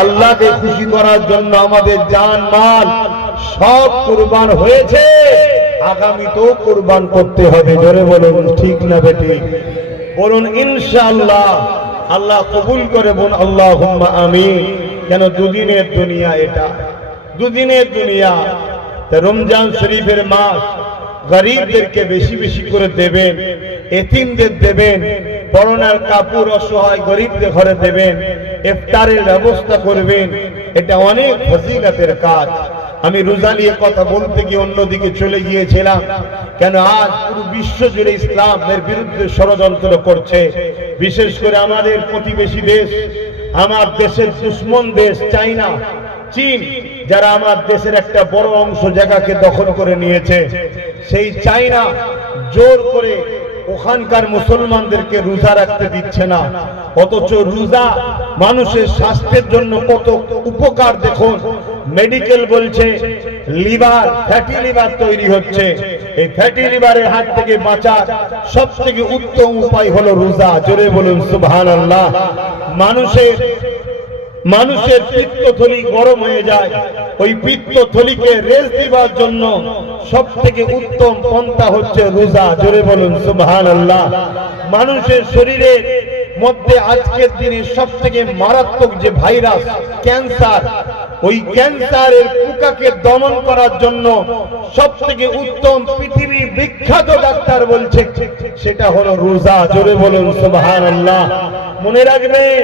আল্লাহকে খুশি করার জন্য আমাদের জান মাল সব কুরবান হয়েছে, আগামীতেও কুরবান করতে হবে। জোরে বলুন ঠিক না বেঠিক? বলুন ইনশাআল্লাহ। আল্লাহ কবুল করে বলুন আল্লাহুম্মা আমিন। কেন দুদিনের দুনিয়া, এটা দুদিনের দুনিয়া। রমজান শরীফের মাস, গরিবদেরকে বেশি বেশি করে দেবেন, এতিমদের দেবেন, পরনার কাপড় অসহায় গরিবদের ঘরে দেবেন, ইফতারের ব্যবস্থা করবেন। এটা অনেক ফজিলতের কাজ। আমি রোজা নিয়ে কথা বলতে গিয়ে অন্যদিকে চলে গিয়েছিলাম। কেন আজ পুরো বিশ্ব জুড়ে ইসলামের বিরুদ্ধে ষড়যন্ত্র করছে। বিশেষ করে আমাদের প্রতিবেশী দেশ, আমার দেশের দুশ্মন দেশ চায়না, চীন, যারা আমার দেশের একটা বড় অংশ জায়গাকে দখল করে নিয়েছে। সেই চায়না জোর করে ওখানকার মুসলমানদেরকে রোজা রাখতে দিচ্ছে না। অথচ রোজা মানুষের স্বাস্থ্যের জন্য কত উপকার দেখুন। মেডিকেল বলছে লিভার, ফ্যাটি লিভার তৈরি হচ্ছে। এই ফ্যাটি লিভারের হাত থেকে বাঁচার সব থেকে উত্তম উপায় হলো রোজা। জোরে বলুন সুবহানাল্লাহ। মানুষের পিত্তথলি গরম হয়ে যায়, ওই পিত্তথলিকে রেস্ট দেওয়ার জন্য সব থেকে উত্তম পন্থা হচ্ছে রোজা। জোরে বলুন সুবহানাল্লাহ। মানুষের শরীরের মধ্যে আজকের দিনে সব থেকে মারাত্মক যে ভাইরাস ক্যান্সার, ওই ক্যান্সারের পোকাকে দমন করার জন্য সব থেকে উত্তম, পৃথিবীর বিখ্যাত ডাক্তার বলছে সেটা হলো রোজা। জোরে বলুন সুবহানাল্লাহ। মনে রাখবেন,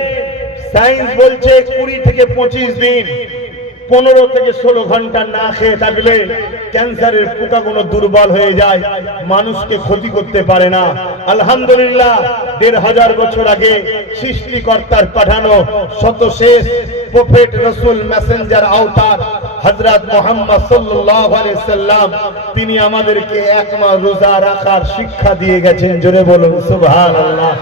সায়েন্স বলছে 20 থেকে 25 দিন, 15 থেকে 16 ঘন্টা না খেয়ে থাকলে ক্যান্সারের পোকাগুলো দুর্বল হয়ে যায়, মানুষকে ক্ষতি করতে পারে না। আলহামদুলিল্লাহ, 1500 বছর আগে সৃষ্টিকর্তার পাঠানো শতশেষ প্রফেট, রাসূল, মেসেঞ্জার, আওতার হযরত মুহাম্মদ সাল্লাল্লাহু আলাইহি সাল্লাম, তিনি আমাদেরকে এক মাস রোজা রাখার শিক্ষা দিয়ে গেছেন। জোরে বলুন সুবহানাল্লাহ।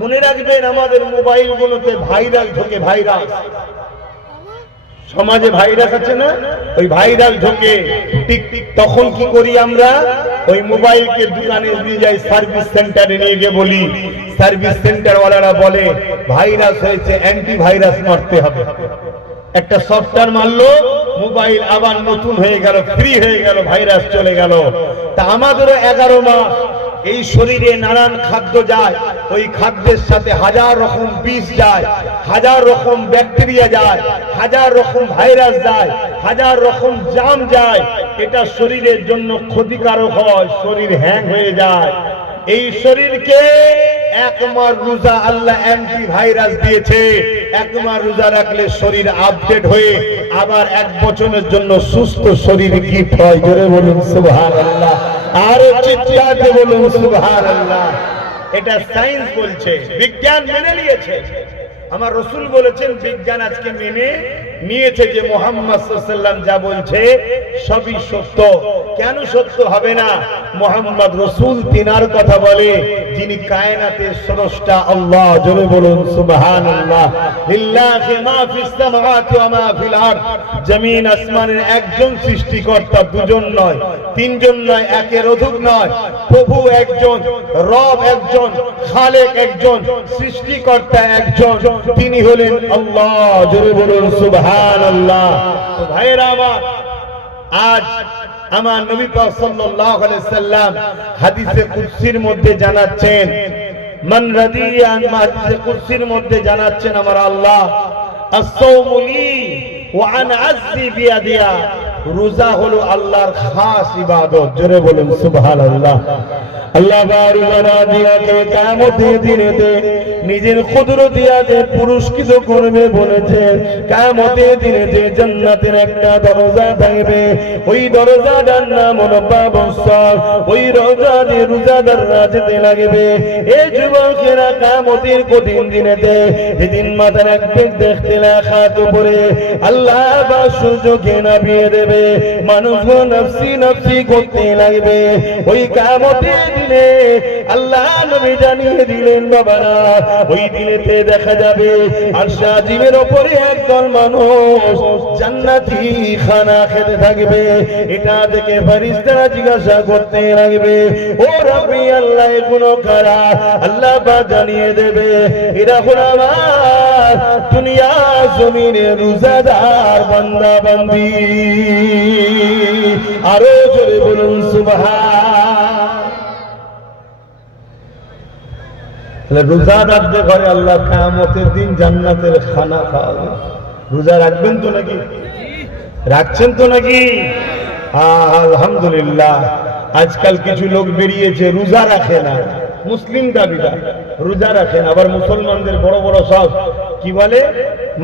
মনে রাখবেন, আমাদের মোবাইল গুলোতে ভাইরাস ঢোকে, ভাইরাস, সমাজে ভাইরাস আছে না, ওই ভাইরাস ঢোকে। তখন কি করি আমরা? ওই মোবাইলকে দোকানে নিয়ে যাই, সার্ভিস সেন্টারে নিয়ে গিয়ে বলি, সার্ভিস সেন্টার ওয়ালারা বলে ভাইরাস হয়েছে, অ্যান্টিভাইরাস মারতে হবে। একটা সফটওয়্যার মারলো, মোবাইল আবার নতুন হয়ে গেল, ফ্রি হয়ে গেল, ভাইরাস চলে গেল। তা আমাদেরও 11 মাস এই শরীরে নানান খাদ্য যায়, ওই খাদ্যের সাথে হাজার রকম বিষ যায়, হাজার রকম ব্যাকটেরিয়া যায়, হাজার রকম ভাইরাস যায়, হাজার রকম জাম যায়। এটা শরীরের জন্য ক্ষতিকারক হয়, শরীর হ্যাং হয়ে যায়। এই শরীরকে এক মাস রোজা আল্লাহ অ্যান্টিভাইরাস দিয়েছে। এক মাস রোজা রাখলে শরীর আপডেট হয়ে আবার 1 বছরের জন্য সুস্থ শরীর গিফট হয়। জোরে বলুন সুবহানাল্লাহ। আর চিৎকার দিয়ে বলুন সুবহানাল্লাহ। এটা সায়েন্স বলছে, বিজ্ঞান মেনে নিয়েছে। আমার রাসূল বলেছেন, বিজ্ঞান আজকে মেনে নিয়েছে যে মুহাম্মদ সাল্লাল্লাহু আলাইহি ওয়াসাল্লাম যা বলছে সবই সত্য। কেন সত্য হবে না? মুহাম্মদ রাসূল তিনার কথা বলে, যিনি কায়নাতের স্রষ্টা আল্লাহ। জোরে বলুন সুবহানাল্লাহ। লিল্লাহি মা ফিস সামাওয়াতি ওয়া মা ফিল আরদ। জমিন আসমানের একজন সৃষ্টিকর্তা, দুজন নয়, তিনজন নয়, একের অধিক নয়। প্রভু একজন, রব একজন, খালেক একজন, সৃষ্টিকর্তা একজন, তিনি হলেন আল্লাহ। জোরে বলুন সুবহানাল্লাহ। ভাইরা আমার, আজ আমার নবী পাক সাল্লাল্লাহু আলাইহি সাল্লাম হাদিসে কুদসির মধ্যে জানাচ্ছেন, মান রাদিয়ান, হাদিসে কুদসির মধ্যে জানাচ্ছেন আমার আল্লাহ, আস-সাওমু লি ওয়া আনা আযজি বিয়াদিয়া। রোজা হলো আল্লাহর খাস ইবাদত। জোরে বলুন সুবহানাল্লাহ। আল্লাহ রোজা দিয়াকে কিয়ামতের দিনেতে নিজের কুদরত দিয়াকে পুরস্কৃত করবে বলেছেন। কিয়ামতের দিনেতে জান্নাতের একটা দরজা থাকবে, ওই দরজাটার নাম হলো বাবসার। ওই রোজা দিয়ে রোজাদাররা যেতে লাগবে। এই যুবকেরা কিয়ামতের কঠিন দিনেতে যেদিন মাথার এক পেট দেখতে লেখাত উপরে আল্লাহ বা সূর্যকে নামিয়ে দেবে, মানুষগুলো নফসি নফসি করতে লাগবে। ওই কিয়ামতের দিনে আল্লাহ নবী জানিয়ে দিলেন, বাবারা, ওই দিনেতে দেখা যাবে আরশ আজিমের উপরে একদল মানুষ জান্নাতি খানা খেতে থাকবে। এটা দেখে ফেরেশতারা জিজ্ঞাসা করতে লাগবে, ও রাব্বি আল্লাহ, এগুলো কারা? আল্লাহ পাক জানিয়ে দেবে, এরা হলো আমার দুনিয়া জমিনে রোজাদার বান্দা বান্দি, আরো জোরে বলুন সুবহান। রোজাদারদের ঘরে আল্লাহ কিয়ামতের দিন জান্নাতের খানা খাওয়াবে। রোজা রাখবেন তো নাকি? রাখছেন তো নাকি? আলহামদুলিল্লাহ। আজকাল কিছু লোক বেরিয়েছে রোজা রাখে না, মুসলিম দাবিদার, রোজা রাখেন, আবার মুসলমানদের বড় বড় সব কি বলে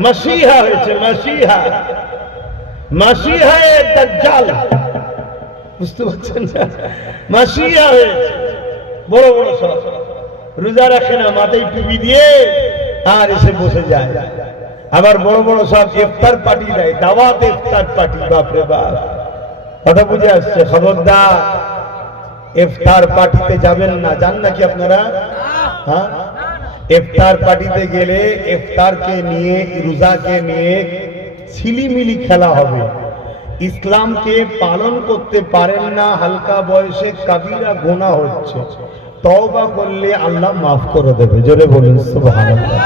মাসিহা হয়েছে, মাসিহা, মাসিহায়ে দাজ্জাল, বুঝতে পারছেন না? মাসিহা হয়েছে বড় বড় সব, রোজা রাখে না, মাথায় টুপি দিয়ে আর এসে বসে যায়। আবার বড় বড় সব ইফতার পার্টি দেয়, দাওয়াত ইফতার পার্টি, বাপরে বাপ। কথা বুঝে আসছে? খবরদার ইফতার পার্টিতে যাবেন না। যান নাকি আপনারা? হ্যাঁ, ইফতার পার্টিতে গেলে ইফতারকে নিয়ে, রোজাকে নিয়ে ছিলিমিলি খেলা হবে। ইসলামকে পালন করতে পারেন না, হালকা বয়সে কাবিরা গুনাহ হচ্ছে, তওবা করলে আল্লাহ মাফ করে দেবে। জোরে বলুন সুবহানাল্লাহ।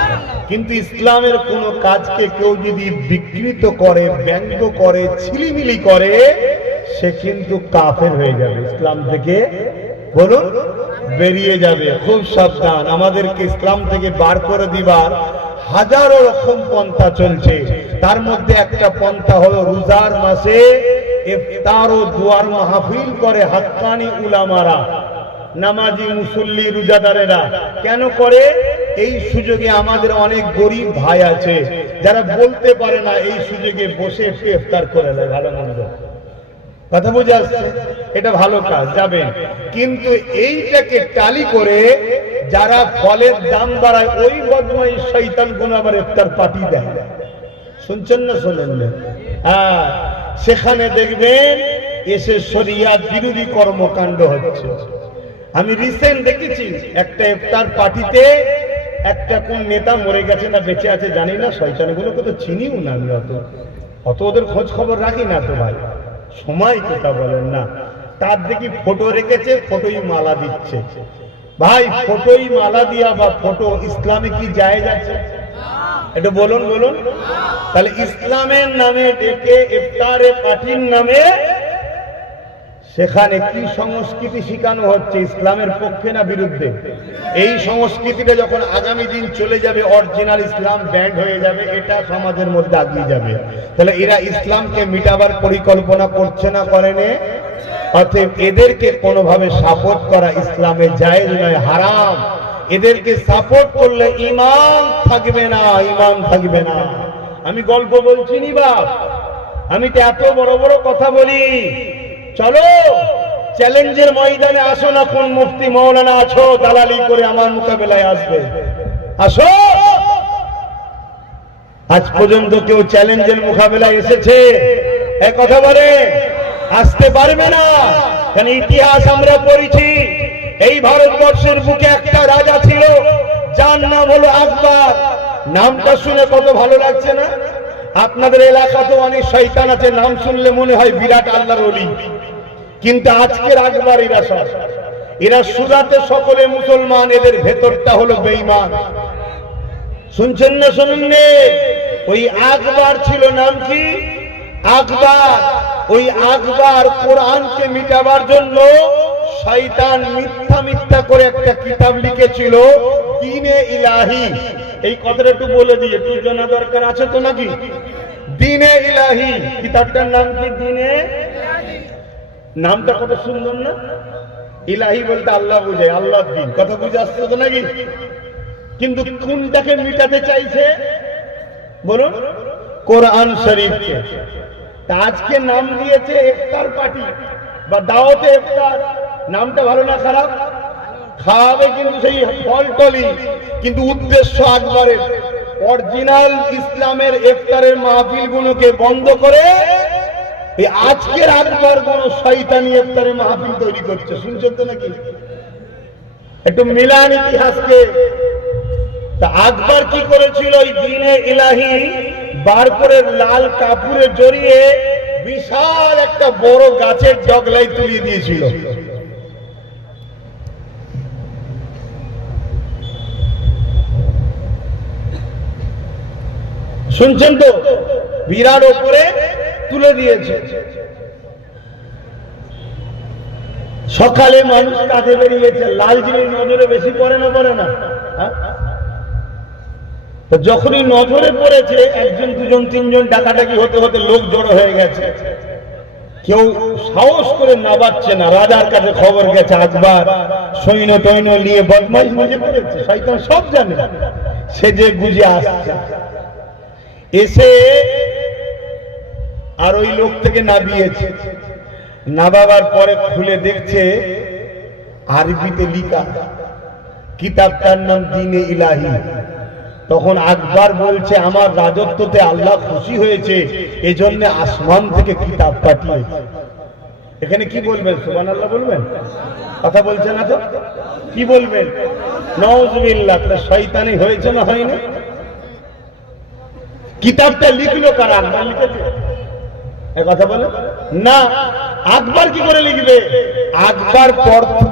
কিন্তু ইসলামের কোন কাজকে কেউ যদি বিকৃত করে, ব্যঙ্গ করে, ছিলিমিলি করে, সে কিন্তু কাফের হয়ে যাবে, ইসলাম থেকে বলুন বেরিয়ে যাবে। খুব সাবধান। আমাদেরকে ইসলাম থেকে বার করে দিবার হাজারো রকম পন্থা চলছে, তার মধ্যে একটা পন্থা হলো রোজার মাসে ইফতার ও দুয়ার মাহফিল করে হাক্কানি উলামারা, নামাজি মুসল্লি রোজাদারেরা। কেন করে? এই সুযোগে আমাদের অনেক গরিব ভাই আছে যারা বলতে পারে না, এই সুযোগে বসে একটু ইফতার করে দেয়, ভালো মন্দ। কথা বুঝে আসছে? এটা ভালো কাজ, যাবেন। কিন্তু এইটাকে টালি করে যারা ফলের দাম বাড়ায়, ওই বদমাই শয়তান গুণ আবার ইফতার পার্টি দেয়। শুনছেন না শোনেন না? হ্যাঁ, সেখানে দেখবেন এসে শরিয়াত বিরোধী কর্মকাণ্ড হচ্ছে। আমি রিসেন্ট দেখেছি একটা ইফতার পার্টিতে একটা কোন নেতা মরে গেছে না বেঁচে আছে জানি না, শয়তানগুলোকে তো চিনিও না আমি, অত ওদের খোঁজ খবর রাখি না তো ভাই, সময় কথা বলেন না। তার দেখি ফটো রেখেছে, ফটোই মালা দিচ্ছে। ভাই ফটোই মালা দিয়া বা ফটো ইসলামে কি জায়েজ আছে? এটা বলুন বলুন। তাহলে ইসলামের নামে ডেকে ইফতারে পার্টির নামে সেখানে কি সংস্কৃতি শিখানো হচ্ছে? ইসলামের পক্ষে না বিরুদ্ধে? এই সংস্কৃতিটা যখন আগামী দিন চলে যাবে, অরিজিনাল ইসলাম ব্যান্ড হয়ে যাবে, এটা সমাজের মধ্যে আগিয়ে যাবে। তাহলে এরা ইসলামকে মিটাবার পরিকল্পনা করছে না, করেনি? অতএব এদেরকে কোনোভাবে সাপোর্ট করা ইসলামে জায়েজ নয়, হারাম। এদেরকে সাপোর্ট করলে ঈমান থাকবে না, ঈমান থাকবে না। আমি গল্প বলছি নি বাপ, আমি তো এত বড় বড় কথা বলি। চলো চ্যালেঞ্জের ময়দানে আসো না, কোন মুফতি মাওলানা আছো দালালি করে আমার মোকাবেলায় আসবে, আসো। আজ পর্যন্ত কেউ চ্যালেঞ্জের মোকাবেলায় এসেছে? এক কথা বলে আসতে পারবে না। কারণ ইতিহাস আমরা পড়েছি, এই ভারতবর্ষের বুকে একটা রাজা ছিল যার নাম হলো আকবর। নামটা শুনে কত ভালো লাগছে না? আপনাদের এলাকাতেও অনেক শয়তান আছে, নাম শুনলে মনে হয় বিরাট আল্লাহর ওলি। কিন্তু আজকের আকবর এরা সব, এরা সুরাতে সকলে মুসলমান, এদের ভেতরটা হলো বেঈমান। শুনছেন না শুনুন? ওই আকবর ছিল, নাম কি? আকবর। ওই আকবর কোরআনকে মিটাবার জন্য শয়তান মিথ্যা মিথ্যা করে একটা কিতাব লিখেছিল, দ্বীনে ইলাহি। এই কথাটা একটু বলে দিয়ে, একটু জানা দরকার আছে তো নাকি? দ্বীনে ইলাহি, কিতাবটার নাম কি? দ্বীনে। নামটা কত সুন্দর না? ইলাহি বলতে আল্লাহ বুঝে, আল্লাহর দ্বীন। কথা বুঝে আসছে তো নাকি? কিন্তু কোনটাকে মিটাতে চাইছে বলুন? কোরআন শরীফকে। আজকে নাম দিয়েছে ইফতার পার্টি বা দাওয়াতে ইফতার। নামটা ভালো না খারাপ? খাওয়াবে কিন্তু সেই ফলটলি, কিন্তু উদ্দেশ্য আকবরের। অরিজিনাল ইসলামের ইফতারের মাহফিল গুলোকে বন্ধ করে এই আজকের আকবর কোন শয়তানি ইফতারের মাহফিল তৈরি করছে। শুনছেন তো নাকি? একটু মিলান ইতিহাসকে। তা আকবর কি করেছিল? ওই দ্বীনে ইলাহি বার করে লাল কাপড়ে জড়িয়ে বিশাল একটা বড় গাছের ডগলায় তুলিয়ে দিয়েছিল। শুনছেন তো? বিরাট ওপরে তুলে দিয়েছে। সকালে মানুষ কাজে বেরিয়েছে, লাল জিনিস নজরে বেশি পড়ে না পড়ে না? যখনই নজরে পড়েছে, একজন দুজন তিনজন ডাকাডাকি হতে হতে লোক জড়ো হয়ে গেছে, কেউ সাহস করে নাবাচ্ছে না। রাজার কাছে খবর গেছে, আকবর সৈন্য টৈন্য নিয়ে বদমাইশ মজে পড়েছে, শয়তান সব জানে, সেজে গুজে আসছে। এসে আর ওই লোক থেকে নাবিয়েছে। নাবাবার পরে খুলে দেখছে আরবিতে লিখা, কিতাবটার নাম দ্বীনে ইলাহি। তখন আকবর বলছে, আমার রাজত্বতে আল্লাহ খুশি হয়েছে, এজন্য আসমান থেকে কিতাব পাঠিয়েছে। এখানে কি বলবেন? সুবহানাল্লাহ বলবেন? কথা বলছে না তো? কি বলবেন? নাউযুবিল্লাহ। তাহলে শয়তানি হয়েছে না হয়নি? কিতাবটা লিখলো কারা? আকবর লিখেছে? এই কথা বলে না। আকবর কি করে লিখবে? আকবর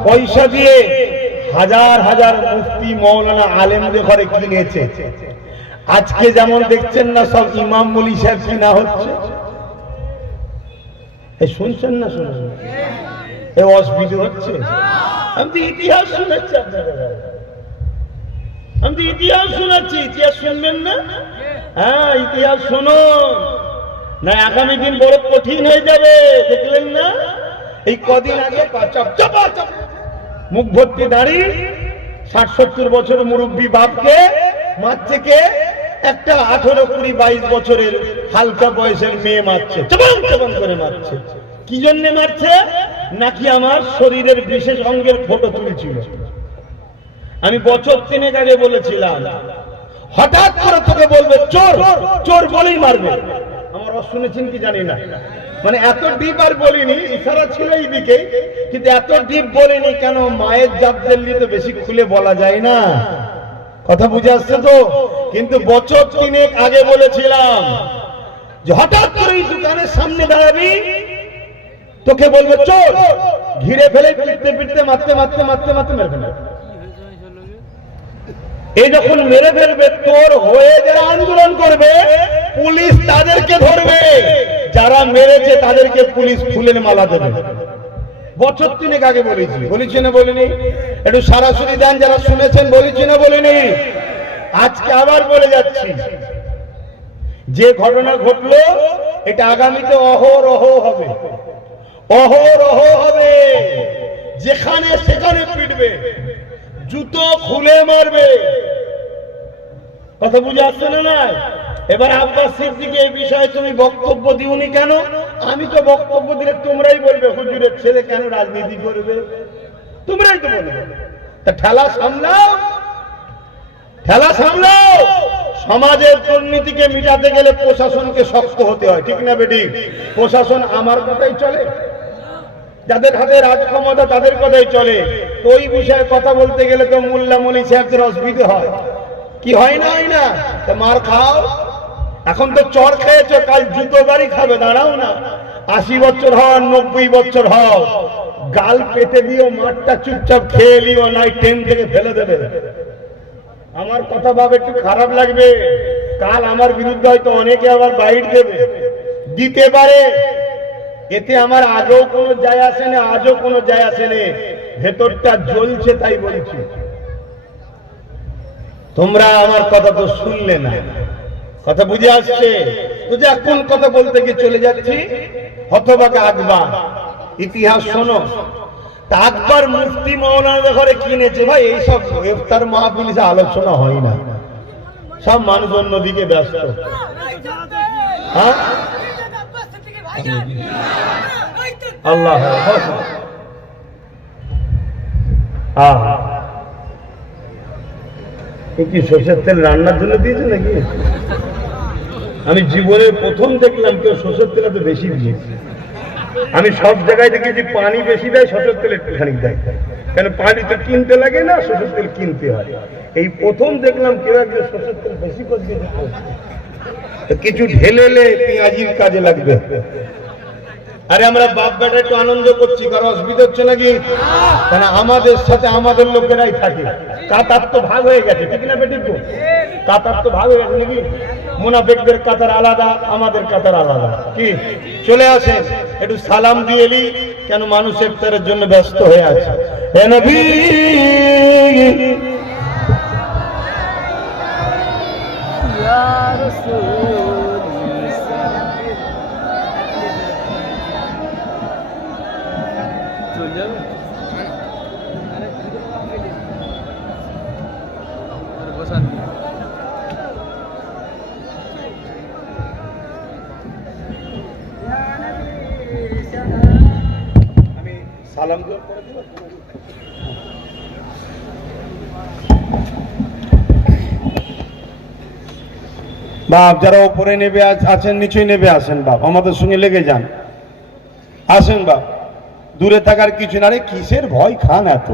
পয়সা দিয়ে হাজার হাজার মুফতি মৌলানা আলেমদের ঘরে কিনেছে। আজকে যেমন দেখছেন না সব ইমাম মুলি সাহেব কিনা হচ্ছে, শুনছেন না? শুনছেন? এ অসুবিধা হচ্ছে। আমি তো ইতিহাস শোনাচ্ছি আপনাদের, আমি তো ইতিহাস শোনাচ্ছি। ইতিহাস শুনবেন না? হ্যাঁ, ইতিহাস শুনুন, না আগামী দিন বড় কঠিন হয়ে যাবে। দেখলেন না এই কদিন আগে মুখ ভর্তি দাঁড়ি ৬০-৭০ বছর মুরব্বী বাপকে মারছে কে? একটা 18-20-22 বছরের হালকা বয়সের মেয়ে মারছে, চবং চবং করে মারছে। কি জন্য মারছে? নাকি আমার শরীরের বিশেষ অঙ্গের ফটো তুলছিল। আমি বছর 3 আগে বলেছিলাম, হঠাৎ করে তোকে বলবে চোর, চোর বলেই মারবে। আমার শুনেছেন কি জানি না, মানে এত ডিপ আর বলিনি, ইশারা ছিল এইদিকে, কিন্তু এত ডিপ বলিনি। কেন? মায়ের জাতদের নিয়ে তো বেশি খুলে বলা যায় না। কথা বুঝে আসছে তো? কিন্তু বছর 3 আগে বলেছিলাম যে হঠাৎ করে এই দোকানের সামনে দাঁড়াবি, তোকে বলবে চোর, ঘিরে ফেলে পিটতে পিটতে মারতে মারতে মারতে মারতে মেরে ফেলবে। এই যখন মেরে ফেলবে, তোর হয়ে যারা আন্দোলন করবে পুলিশ তাদেরকে ধরবে, যারা মেরেছে তাদেরকে পুলিশ ফুলের মালা দেবে। বছর 3 আগে বলেছি, বলেছি না বলিনি? একটু সরাসরি দেন যারা শুনেছেন, বলেছি না বলিনি? আজকে আবার বলে যাচ্ছি, যে ঘটনা ঘটলো এটা আগামীতে অহরহ হবে, অহরহ হবে। যেখানে সেখানে পিটবে, জুতো খুলে মারবে। কথা বুঝে আসছে না? না এবার আব্বাস সিদ্দিকী এই বিষয়ে তুমি বক্তব্য দিওনি কেন? আমি তো বক্তব্য দিলে তোমরাই বলবে হুজুরের ছেলে কেন রাজনীতি করবে, তোমরাই তো বলবে। তা ঠেলা সামলাও, ঠেলা সামলাও। সমাজের দুর্নীতিকে মিটাতে গেলে প্রশাসনকে শক্ত হতে হয়, ঠিক না বেটি? প্রশাসন আমার কথাই চলে, যাদের হাতে রাজ ক্ষমতা তাদের কথাই চলে। তো ওই বিষয়ে কথা বলতে গেলে তো মোল্লা মলি সাহেবদের অসুবিধা হয়, কি হয় না? হয় না? তা মার খাও। এখন তো চর খেয়েছো, কাল জুতো বাড়ি খাবে, দাঁড়াও না। 80 বছর হও, 90 বছর হও, গাল পেতে দিও, মাঠটা চুপচাপ খেয়ে নিও, নাই ট্রেন থেকে ফেলে দেবে। আমার কথা ভাবে একটু খারাপ লাগবে, কাল আমার বিরুদ্ধে হয়তো অনেকে আবার বাইট দেবে, দিতে পারে। এতে আমার আগেও কোনো যায় আসে না, আজও কোনো যায় আসে না। ভেতরটা জ্বলছে তাই বলছি। তোমরা আমার কথা তো শুনলে না, কথা বুঝে আসছে তো? যে কোন কথা বলতে গিয়ে চলে যাচ্ছি, হতভাগা আকবর। ইতিহাস শোনো। তা আকবর মুফতি মৌলানা ঘরে কিনেছে। ভাই এইসব ইফতার মাহফিল আলোচনা হয় না, সব মানুষ অন্যদিকে ব্যস্ত। হ্যাঁ, আল্লাহ কি সরষের তেল রান্নার জন্য দিয়েছে নাকি? আমি জীবনে প্রথম দেখলাম কেউ সরষের তেল এত বেশি দিয়েছে। আমি সব জায়গায় দেখেছি পানি বেশি দেয়, সরষের তেল একটুখানি দেয়। কেন? পানি তো কিনতে লাগে না, সরষের তেল কিনতে হয়। এই প্রথম দেখলাম কেউ একজন সরষের তেল বেশি করে দিয়েছে। কিছু ঢেলেলে পেঁয়াজির কাজে লাগবে। আরে আমরা বাপ বেটা একটু আনন্দ করছি, কারো অসুবিধা হচ্ছে নাকি? কেন আমাদের সাথে আমাদের লোকেরাই থাকে। কাতার তো ভাগ হয়ে গেছে, ঠিক না বেটি? কাতার তো ভাগ হয়ে গেছে নাকি? মুনাফিকদের কাতার আলাদা, আমাদের কাতার আলাদা। কি চলে আসেন, একটু সালাম দিয়ে এলি, কেন মানুষ ইফতারের জন্য ব্যস্ত হয়ে আছে। হে নবী ইয়া রাসূল সালাম বাপ, যারা উপরে নেবে আছেন নিচে নেবে আসেন বাপ, আমাদের সঙ্গে লেগে যান, আসেন বাপ, দূরে থাকার কিছু না। রে কিসের ভয় খান এত?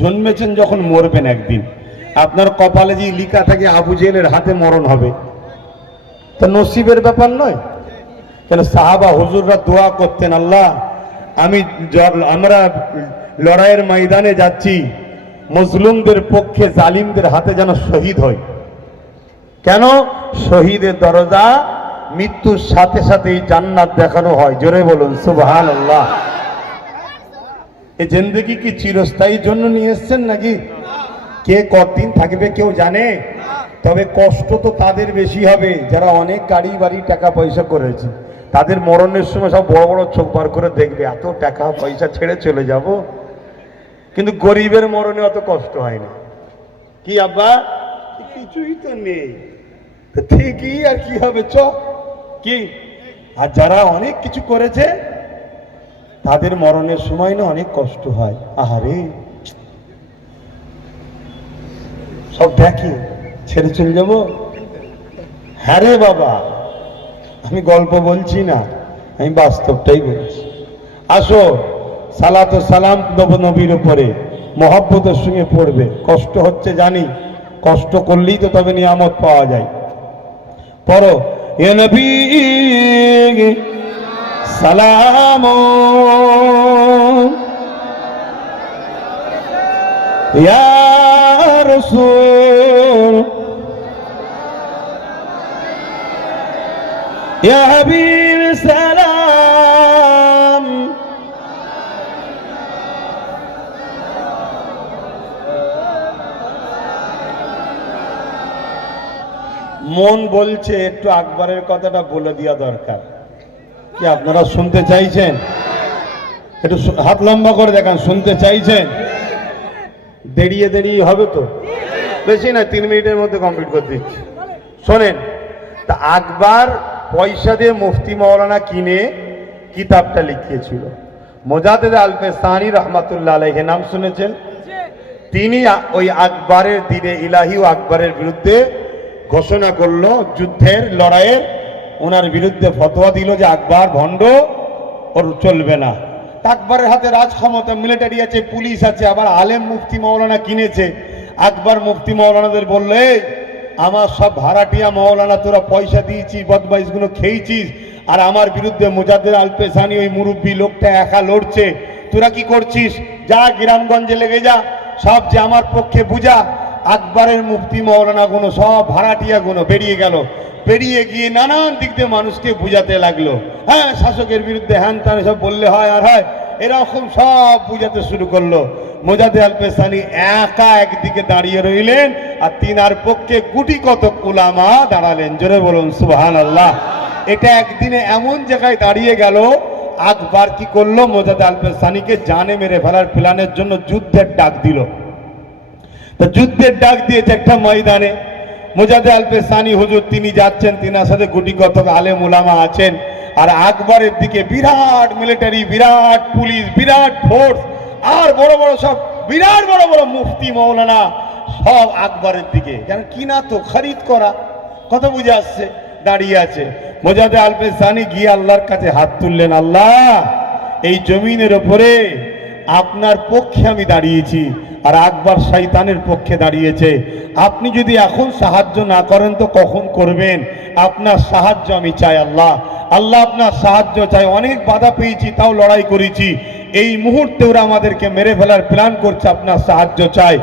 জন্মেছেন যখন মরবেন একদিন, আপনার কপালে যে লিখা থাকে আবু জেহেলের হাতে মরণ হবে, তা নসিবের ব্যাপার নয়? কেন সাহাবা হুজুররা দোয়া করতেন, আল্লাহ আমরা লড়াইয়ের ময়দানে যাচ্ছি, মজলুমদের পক্ষে জালিমদের হাতে যেন শহীদ হয়। কেন? শহীদের দরজা মৃত্যুর সাথে সাথেই জান্নাত দেখানো হয়। জোরে বলুন সুবহানাল্লাহ। এই জিন্দেগি কি চিরস্থায়ীর জন্য নিয়ে এসছেন নাকি? কে কতদিন থাকবে কেউ জানে? তবে কষ্ট তো তাদের বেশি হবে যারা অনেক গাড়ি বাড়ি টাকা পয়সা করেছে। তাদের মরণের সময় সব বড় বড় চোখ বার করে দেখবে, এত টাকা পয়সা ছেড়ে চলে যাব। কিন্তু গরিবের মরণে অত কষ্ট হয় না। কি আব্বা? কিছুই তো নেই, ঠিকই আর কি হবে, চ কি। আর যারা অনেক কিছু করেছে তাদের মরণের সময় না অনেক কষ্ট হয়। আহারে, সব দেখি ছেড়ে চলে যাব। হ্যাঁ রে বাবা, আমি গল্প বলছি না, আমি বাস্তবটাই বলছি। আসো, সালাত ও সালাম নবীর উপরে মহব্বতের সঙ্গে পড়বে। কষ্ট হচ্ছে জানি, কষ্ট করলেই তো তবে নিয়ামত পাওয়া যায়। পড়ো, ইয়া নবী সালাম ইয়া রাসূল ইয়া হাবিব সালাম। মন বলছে একটু আকবরের কথাটা বলে দেওয়া দরকার। কি আপনারা শুনতে চাইছেন? একটু হাত লম্বা করে দেখান, শুনতে চাইছেন? দেরিয়ে দেরিয়ে হবে তো, বেশি না, 3 মিনিটের মধ্যে কমপ্লিট করে দিচ্ছি। শোনেন, তা আকবর পয়সা দিয়ে মুফতি মৌলানা কিনে কিতাবটা লিখিয়েছিল। মুজাদ্দিদ আল-ফেসানি রহমাতুল্লাহ আলাইহি নাম শুনেছেন? তিনি ওই আকবরের দিনে ইলাহি ও আকবরের বিরুদ্ধে ঘোষণা করলো, যুদ্ধের লড়াইয়ের ওনার বিরুদ্ধে ফতোয়া দিল যে আকবর ভণ্ড, ওর চলবে না। আকবরের হাতে রাজ ক্ষমতা, মিলিটারি আছে, পুলিশ আছে, আবার আলেম মুফতি মৌলানা কিনেছে। আকবর মুফতি মৌলানাদের বললে, আমার সব ভাড়াটিয়া মৌলানা তোরা পয়সা দিয়েছিস, বদমাইশগুলো খেয়েছিস, আর আমার বিরুদ্ধে মুজাদ্দিদ আল-ফেসানি ওই মুরব্বী লোকটা একা লড়ছে, তোরা কি করছিস? যা গ্রামগঞ্জে লেগে যা, সব যে আমার পক্ষে বুঝা। আকবরের মুফতি মৌলানা গুলো সব ভাড়াটিয়া গুলো বেরিয়ে গেল, বেরিয়ে গিয়ে নানান দিক দিয়ে মানুষকে বুঝাতে লাগলো। হ্যাঁ, শাসকের বিরুদ্ধে হ্যান ত্যান সব বললে হয় আর হয়, এরকম সব বুঝাতে শুরু করলো। মুজাদ্দিদ আল-ফেসানি একা একদিকে দাঁড়িয়ে রইলেন, আর তিনার পক্ষে গুটি কত উলামা দাঁড়ালেন। জোরে বলুন সুবহানাল্লাহ। এটা একদিনে এমন জায়গায় দাঁড়িয়ে গেল, আকবর কি করলো? মুজাদ্দিদ আল-ফেসানিকে জানে মেরে ফেলার প্ল্যানের জন্য যুদ্ধের ডাক দিল। তো যুদ্ধের ডাক দিয়েছে একটা ময়দানে। মুজাদ্দিদ আল-ফেসানি হুজুর তিনি যাচ্ছেন, তিনার সাথে গুটি কত আলেম উলামা আছেন, আর আকবরের দিকে বিরাট মিলিটারি, বিরাট পুলিশ, বিরাট ফোর্স, আর বড় বড় সব বিরাট বড় বড় মুফতি মৌলানা সব আকবরের দিকে, যেন কিনা তো খরিদ করা, কত বুঝে আসছে, দাঁড়িয়ে আছে। মুজাদ্দিদ আল-ফেসানি গিয়ে আল্লাহর কাছে হাত তুললেন, আল্লাহ, এই জমিনের ওপরে আপনার পক্ষে আমি দাঁড়িয়েছি, আর আকবর শয়তানের পক্ষে দাঁড়িয়েছে। আপনি যদি এখন সাহায্য না করেন তো কখন করবেন? আপনার সাহায্য আমি চাই আল্লাহ। আল্লাহ আপনার সাহায্য চাই। অনেক বাধা পেয়েছি, তাও লড়াই করেছি। এই মুহূর্তে ওরা আমাদেরকে মেরে ফেলার প্ল্যান করছে, আপনার সাহায্য চাই।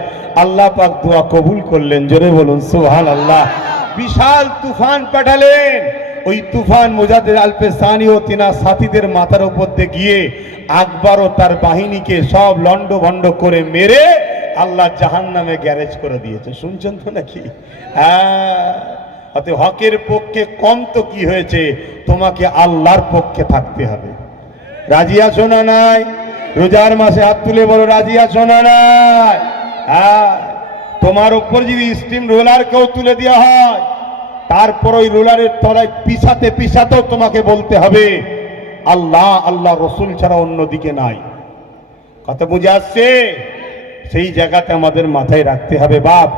আল্লাহ পাক দোয়া কবুল করলেন, জোরে বলুন সুবহানাল্লাহ। বিশাল তুফান পাঠালেন। ওই তুফান মুজাদ্দিদ আল-পেসানি ও তিনার সাথীদের মাথার উপর দিয়ে গিয়ে আকবর ও তার বাহিনীকে সব লন্ডভন্ড করে মেরে আল্লাহ জাহান্নামে গ্যারেজ করে দিয়েছে। শুনছেন তো নাকি? হ্যাঁ, অতএব হকের পক্ষে কম তো কি হয়েছে, তোমাকে আল্লাহর পক্ষে থাকতে হবে। রাজি আছো না নাই? রোজার মাসে হাত তুলে বলো, রাজি আছো না নাই? হ্যাঁ, তোমার উপর যদি স্টিম রোলার কেউ তুলে দেওয়া হয়, তারপর ওই রোলারের তলায় পিছাতে পিছাতেও তোমাকে বলতে হবে আল্লাহ আল্লাহ রসুল ছাড়া অন্য দিকে নাই। কথা বুঝে আসছে? সেই জায়গাতে আমাদের মাথায় রাখতে হবে। বাপ,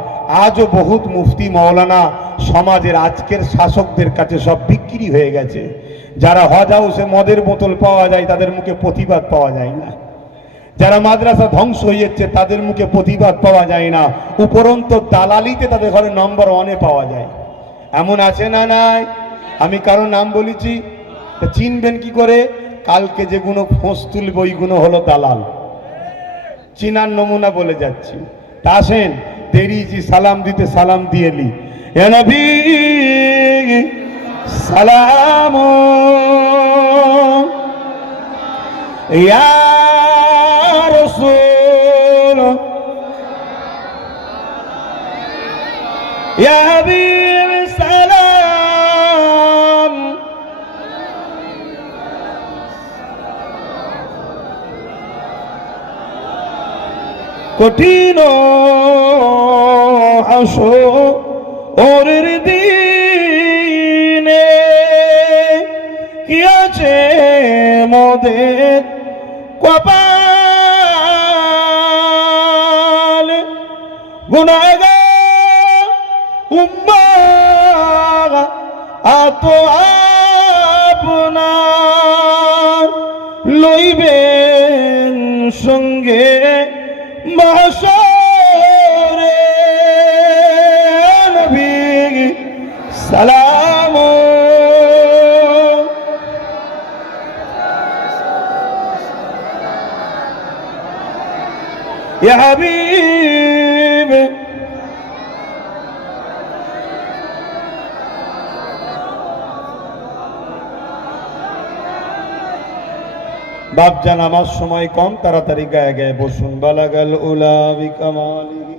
আজও বহুত মুফতি মাওলানা সমাজের আজকের শাসকদের কাছে সব বিক্রি হয়ে গেছে। যারা হজ হাউসে মদের বোতল পাওয়া যায়, তাদের মুখে প্রতিবাদ পাওয়া যায় না। যারা মাদ্রাসা ধ্বংস হয়ে যাচ্ছে, তাদের মুখে প্রতিবাদ পাওয়া যায় না। উপরন্ত দালালিতে তাদের ঘরে নম্বর 1-এ পাওয়া যায়। এমন আছে না নাই? আমি কারো নাম বলেছি, চিনবেন কি করে? কালকে যেগুলো ফোঁস তুলবে ওইগুলো হলো দালাল। চিনার নমুনা বলে যাচ্ছি। তা আসেন, দেরিছি সালাম দিতে, সালাম দিয়েলি। ইয়া নবী সালাম, ইয়া রাসূল, ইয়া হাবিব সালাম। কঠিন হাসরের দিনে কি আছে মোদের কপাল, গুনাহগার উম্মাহ আত আপনার লইবেন সঙ্গে মাহশরে। নবী সালাম, ইয়া হাবিব বাপজান, আমার সময় কম, তাড়াতাড়ি গায়ে গায়ে বসুন। বালাগাল উলা বিকামালিহি।